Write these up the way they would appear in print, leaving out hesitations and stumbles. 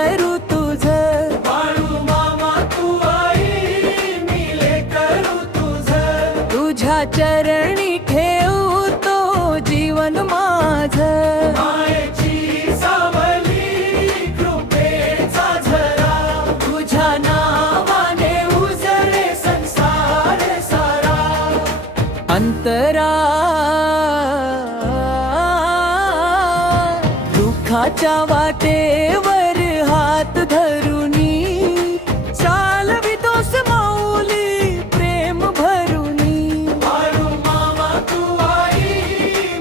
करू तुझ, बाळू मामा तू आई मी लेकरू तुझ, तुझ्या चरणी ठेवतो जीवन माझ. मायेची सावली कृपेचा झरा, तुझ्या नावाने उजळे संसार सारा. अंतरा दुःखाच्या वाटेवर हात धरुनी चालवितोस माऊली प्रेम भरुनी. बाळू मामा तू आई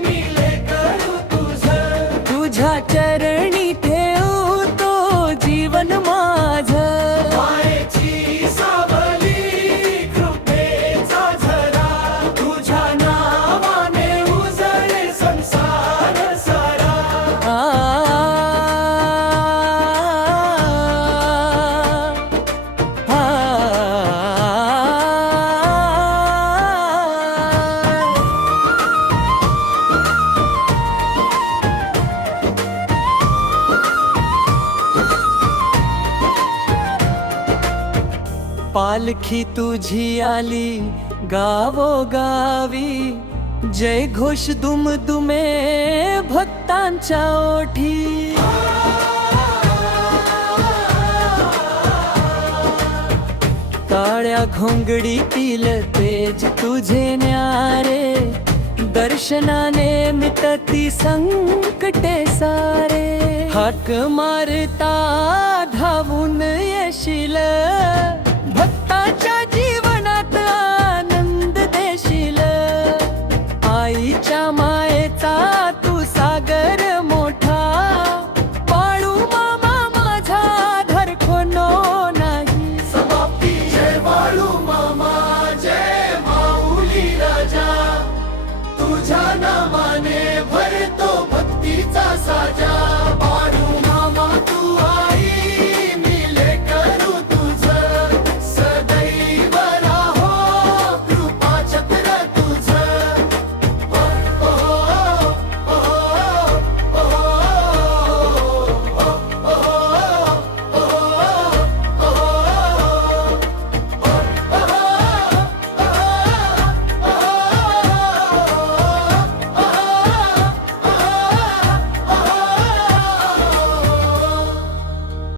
मी लेकरू तुझ, तुझ्या चरणी ठेवतो जीवन माझ. मायेची सावली कृपेचा झरा, तुझ्या नावाने उजळे संसार सारा. पालखी तुझी आली गावोगावी, जय घोष दुमदुमे भक्तांच्या ओठी. काळ्या घोंगडीतील तेज तुझे न्यारे, दर्शनाने मिटती संकटे सारे. हाक मारता धावून येशील